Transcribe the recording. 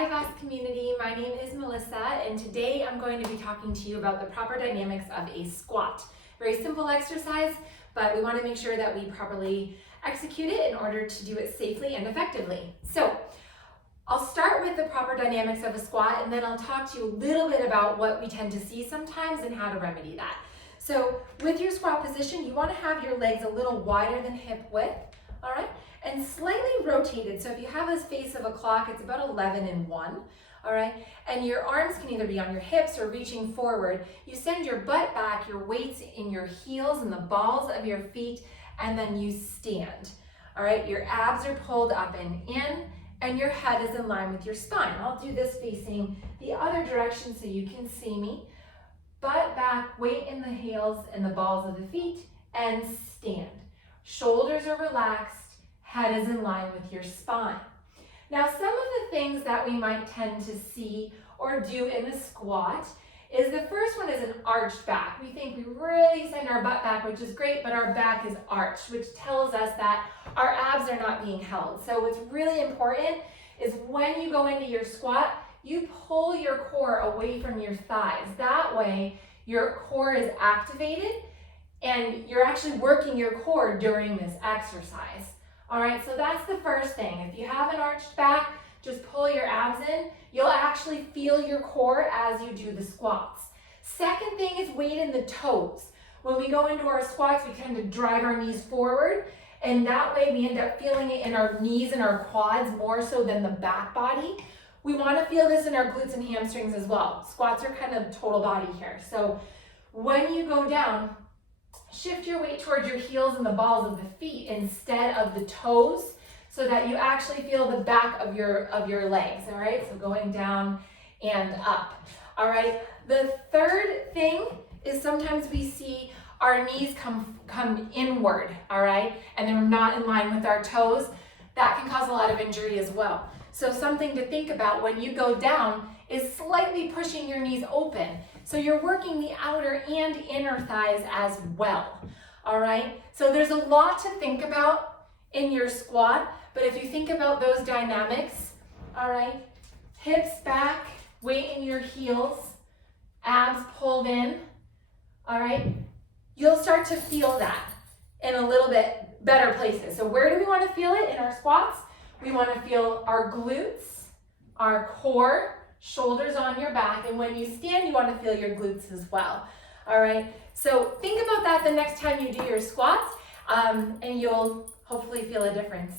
Hi Fast community, my name is Melissa and today I'm going to be talking to you about the proper dynamics of a squat. Very simple exercise, but we want to make sure that we properly execute it in order to do it safely and effectively. So I'll start with the proper dynamics of a squat and then I'll talk to you a little bit about what we tend to see sometimes and how to remedy that. So with your squat position, you want to have your legs a little wider than hip width, all right? And slightly rotated. So if you have a face of a clock, it's about 11 and 1, all right? And your arms can either be on your hips or reaching forward. You send your butt back, your weights in your heels and the balls of your feet, and then you stand, all right? Your abs are pulled up and in, and your head is in line with your spine. I'll do this facing the other direction so you can see me. Butt back, weight in the heels and the balls of the feet, and stand. Shoulders are relaxed, head is in line with your spine. Now, some of the things that we might tend to see or do in a squat is the first one is an arched back. We think we really send our butt back, which is great, but our back is arched, which tells us that our abs are not being held. So what's really important is when you go into your squat, you pull your core away from your thighs. That way, your core is activated and you're actually working your core during this exercise. All right, so that's the first thing. If you have an arched back, just pull your abs in. You'll actually feel your core as you do the squats. Second thing is weight in the toes. When we go into our squats, we tend to drive our knees forward, and that way we end up feeling it in our knees and our quads more so than the back body. We want to feel this in our glutes and hamstrings as well. Squats are kind of total body here. So when you go down, shift your weight towards your heels and the balls of the feet instead of the toes so that you actually feel the back of your legs, all right? So going down and up, all right? The third thing is sometimes we see our knees come inward, all right? And they're not in line with our toes. That can cause a lot of injury as well. So something to think about when you go down is slightly pushing your knees open. So you're working the outer and inner thighs as well, all right? So there's a lot to think about in your squat, but if you think about those dynamics, all right, hips back, weight in your heels, abs pulled in, all right, you'll start to feel that in a little bit better places. So where do we want to feel it in our squats? We want to feel our glutes, our core, shoulders on your back, and when you stand, you want to feel your glutes as well. All right, so think about that the next time you do your squats, and you'll hopefully feel a difference.